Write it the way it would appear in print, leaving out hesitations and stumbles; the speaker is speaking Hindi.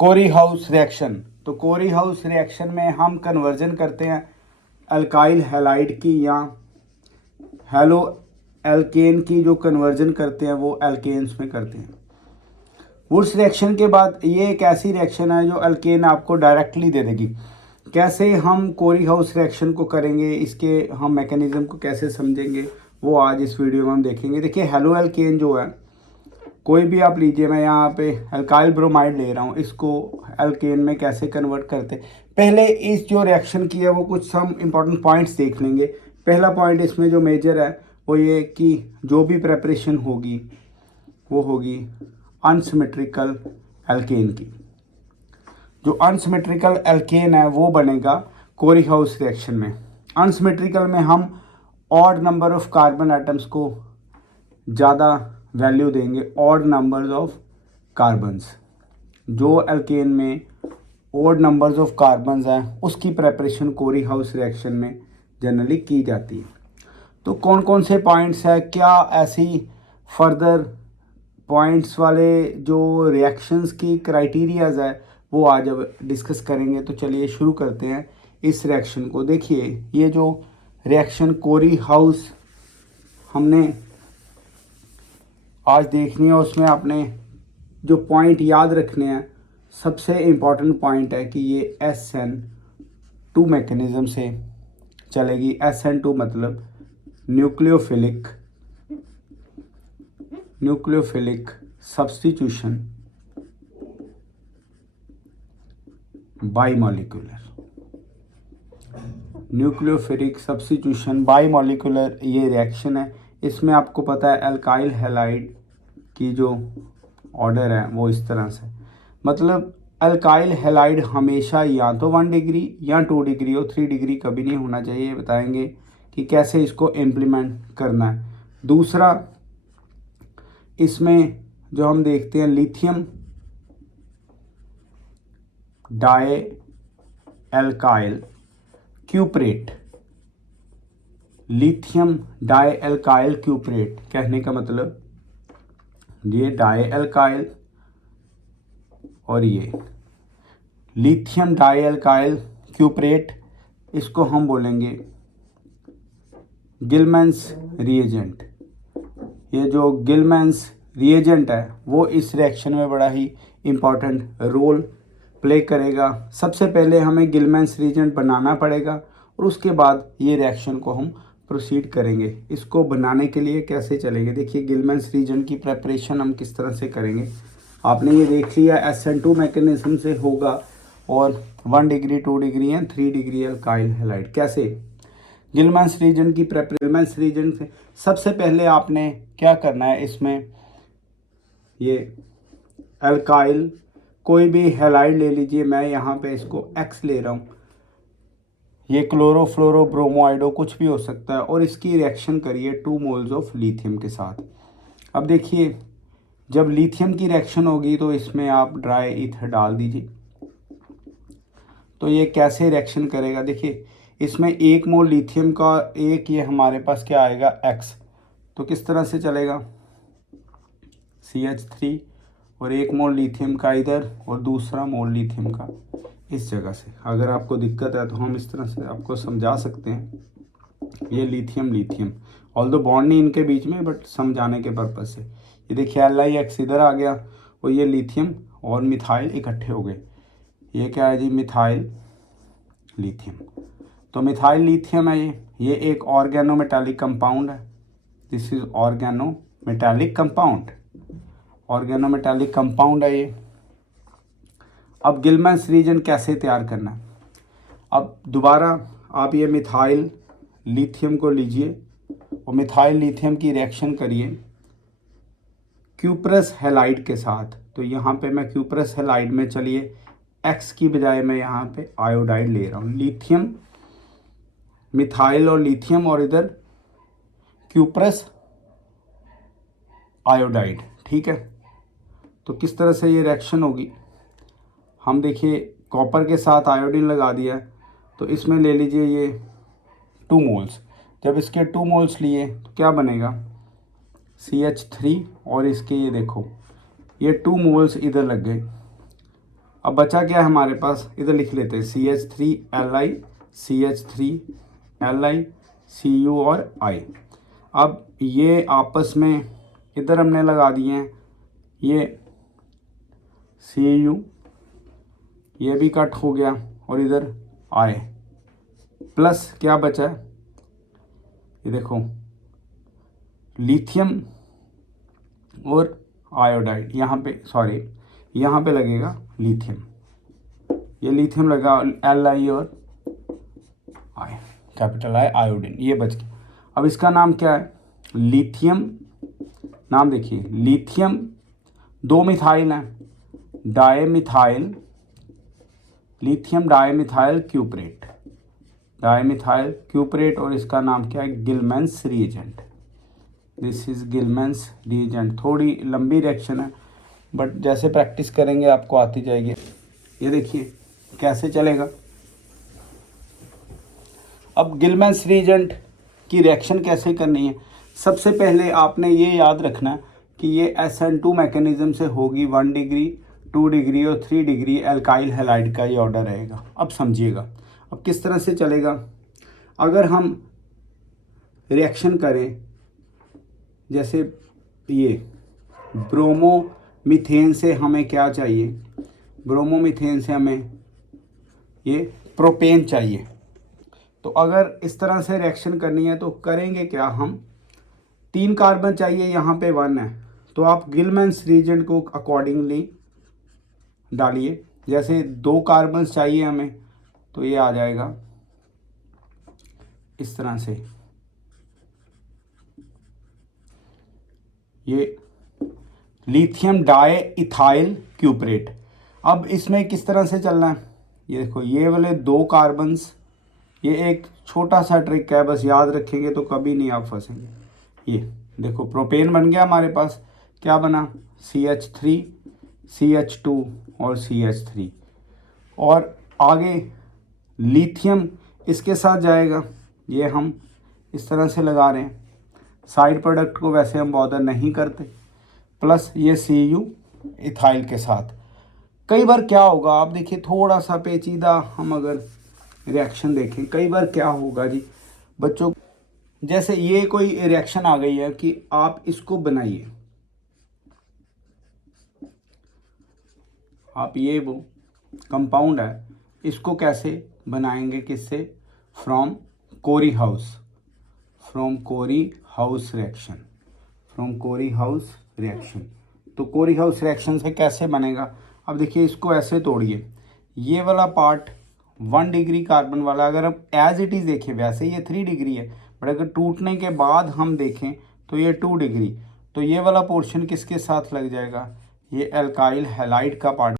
कोरी हाउस रिएक्शन। तो कोरी हाउस रिएक्शन में हम कन्वर्जन करते हैं अल्काइल हैलाइड की या हेलो एल्केन की, जो कन्वर्जन करते हैं वो एल्केन्स में करते हैं। वुड्स रिएक्शन के बाद ये एक ऐसी रिएक्शन है जो एल्केन आपको डायरेक्टली दे देगी। कैसे हम कोरी हाउस रिएक्शन को करेंगे, इसके हम मैकेनिज्म को कैसे समझेंगे, वो आज इस वीडियो में हम देखेंगे। देखिए हेलो एल्केन जो है, कोई भी आप लीजिए, मैं यहाँ पे अल्काइल ब्रोमाइड ले रहा हूँ, इसको एल्केन में कैसे कन्वर्ट करते। पहले इस जो रिएक्शन की है वो कुछ सम इम्पॉर्टेंट पॉइंट्स देख लेंगे। पहला पॉइंट इसमें जो मेजर है वो ये कि जो भी प्रेपरेशन होगी वो होगी अनसिमेट्रिकल एल्केन की। जो अनसिमेट्रिकल एल्केन है वो बनेगा कोरी हाउस रिएक्शन में। अनसिमेट्रिकल में हम odd number of carbon atoms को ज़्यादा वैल्यू देंगे, ऑड नंबर्स ऑफ कार्बन्स। जो एल्केन में ऑड नंबर्स ऑफ कार्बन्स हैं उसकी प्रेपरेशन कोरी हाउस रिएक्शन में जनरली की जाती है। तो कौन कौन से पॉइंट्स है, क्या ऐसी फर्दर पॉइंट्स वाले जो रिएक्शंस की क्राइटेरियाज है वो आज अब डिस्कस करेंगे। तो चलिए शुरू करते हैं इस रिएक्शन को। देखिए ये जो रिएक्शन कोरी हाउस हमने आज देखनी है, उसमें आपने जो पॉइंट याद रखने हैं, सबसे इम्पॉर्टेंट पॉइंट है कि ये SN2 मैकेनिज़्म से चलेगी। SN2 मतलब न्यूक्लियोफिलिक सब्स्टिट्यूशन बाईमॉलिक्यूलर ये रिएक्शन है। इसमें आपको पता है अल्काइल हैलाइड की जो ऑर्डर है वो इस तरह से, मतलब अल्काइल हैलाइड हमेशा या तो 1 डिग्री या 2 डिग्री और 3 डिग्री कभी नहीं होना चाहिए। बताएंगे कि कैसे इसको इम्प्लीमेंट करना है। दूसरा, इसमें जो हम देखते हैं lithium dialkyl cuprate. Lithium dialkyl cuprate कहने का मतलब ये डाई एल्काइल और ये लिथियम डाई एल्काइल क्यूप्रेट, इसको हम बोलेंगे गिलमैन्स रिएजेंट। ये जो गिलमैन्स रिएजेंट है वो इस रिएक्शन में बड़ा ही इम्पॉर्टेंट रोल प्ले करेगा। सबसे पहले हमें गिलमैन्स रिएजेंट बनाना पड़ेगा और उसके बाद ये रिएक्शन को हम प्रोसीड करेंगे। इसको बनाने के लिए कैसे चलेंगे, देखिए गिलमैन्स रिएजेंट की प्रेपरेशन हम किस तरह से करेंगे। आपने ये देख लिया SN2 मैकेनिज्म से होगा और 1 डिग्री 2 डिग्री या 3 डिग्री अल्काइल हैलाइड। कैसे गिलमैन्स रिएजेंट की गिलमैन्स रिएजेंट से सबसे पहले आपने क्या करना है, इसमें ये अल्काइल कोई भी हैलाइड ले लीजिए, मैं यहाँ पे इसको X ले रहा हूँ, ये क्लोरोफ्लोरो ब्रोमोआइडो कुछ भी हो सकता है, और इसकी रिएक्शन करिए 2 मोल्स ऑफ लिथियम के साथ। अब देखिए जब लिथियम की रिएक्शन होगी तो इसमें आप ड्राई ईथर डाल दीजिए। तो ये कैसे रिएक्शन करेगा, देखिए इसमें 1 मोल लिथियम का एक ये हमारे पास क्या आएगा X, तो किस तरह से चलेगा CH3 और 1 मोल लिथियम का इधर और दूसरा मोल लिथियम का इस जगह से। अगर आपको दिक्कत है तो हम इस तरह से आपको समझा सकते हैं, ये लिथियम ऑल्दो बॉन्ड नहीं इनके बीच में, बट समझाने के पर्पज से। ये देखिए LiX इधर आ गया और ये लिथियम और मिथाइल इकट्ठे हो गए। ये क्या है जी, मिथाइल लिथियम। तो मिथाइल लिथियम है ये एक ऑर्गेनोमेटालिक कंपाउंड है। दिस इज ऑर्गेनोमेटालिक कंपाउंड है ये। अब गिलमैन्स रिएजेंट कैसे तैयार करना है, अब दोबारा आप ये मिथाइल लिथियम को लीजिए और मिथाइल लिथियम की रिएक्शन करिए क्यूप्रस हैलाइड के साथ। तो यहाँ पे मैं क्यूप्रस हैलाइड में चलिए X की बजाय मैं यहाँ पे आयोडाइड ले रहा हूँ। लिथियम मिथाइल और लिथियम और इधर क्यूप्रस आयोडाइड, ठीक है। तो किस तरह से ये रिएक्शन होगी, हम देखिए कॉपर के साथ आयोडीन लगा दिया है, तो इसमें ले लीजिए ये 2 मोल्स। जब इसके 2 मोल्स लिए तो क्या बनेगा CH3 और इसके ये देखो ये 2 मोल्स इधर लग गए। अब बचा क्या है हमारे पास, इधर लिख लेते हैं CH3Li, CH3Li, Cu और I। अब ये आपस में इधर हमने लगा दिए हैं, ये Cu, ये भी कट हो गया और इधर I, प्लस क्या बचा है, ये देखो लिथियम और आयोडाइड, यहाँ पे सॉरी यहाँ पे लगेगा लिथियम, ये लिथियम लगा Li और I, कैपिटल I आयोडीन, ये बच गया। अब इसका नाम क्या है, लिथियम, नाम देखिए लिथियम, 2 मिथाइल हैं, dimethyl, lithium dimethyl cuprate, dimethyl cuprate, और इसका नाम क्या है, Gilman's reagent. This is Gilman's reagent. थोड़ी लंबी रिएक्शन है बट जैसे प्रैक्टिस करेंगे आपको आती जाएगी। ये देखिए कैसे चलेगा। अब गिलमैन्स रिएजेंट की रिएक्शन कैसे करनी है, सबसे पहले आपने ये याद रखना कि ये SN2 मैकेनिज्म से होगी। 1 डिग्री, 2 डिग्री और 3 डिग्री एल्काइल हैलाइड का ये ऑर्डर रहेगा। अब समझिएगा अब किस तरह से चलेगा। अगर हम रिएक्शन करें, जैसे ये ब्रोमोमीथेन से हमें क्या चाहिए, ब्रोमोमीथेन से हमें ये प्रोपेन चाहिए। तो अगर इस तरह से रिएक्शन करनी है तो करेंगे क्या, हम 3 कार्बन चाहिए, यहाँ पे 1 है, तो आप गिलमैन्स रिएजेंट को अकॉर्डिंगली डालिए। जैसे 2 कार्बन चाहिए हमें, तो ये आ जाएगा इस तरह से, ये लिथियम डाइइथाइल क्यूपरेट। अब इसमें किस तरह से चलना है, ये देखो ये वाले 2 कार्बन्स, ये एक छोटा सा ट्रिक है, बस याद रखेंगे तो कभी नहीं आप फंसेंगे। ये देखो प्रोपेन बन गया हमारे पास, क्या बना, CH3, CH2 और CH3, और आगे लिथियम इसके साथ जाएगा, ये हम इस तरह से लगा रहे हैं। साइड प्रोडक्ट को वैसे हम बॉदर नहीं करते, प्लस ये Cu इथाइल के साथ। कई बार क्या होगा, आप देखिए थोड़ा सा पेचीदा हम अगर रिएक्शन देखें, कई बार क्या होगा जी बच्चों, जैसे ये कोई रिएक्शन आ गई है कि आप इसको बनाइए, आप ये वो कंपाउंड है, इसको कैसे बनाएंगे, किससे, from Corey House, from Corey House reaction, from Corey House reaction. तो कोरी हाउस रिएक्शन से कैसे बनेगा, अब देखिए इसको ऐसे तोड़िए, ये वाला पार्ट 1 डिग्री कार्बन वाला, अगर हम एज इट इज़ देखें वैसे ये 3 डिग्री है, बट अगर टूटने के बाद हम देखें तो ये 2 डिग्री, तो ये वाला पोर्शन किसके साथ लग जाएगा, ये एल्काइल हैलाइड का पार्ट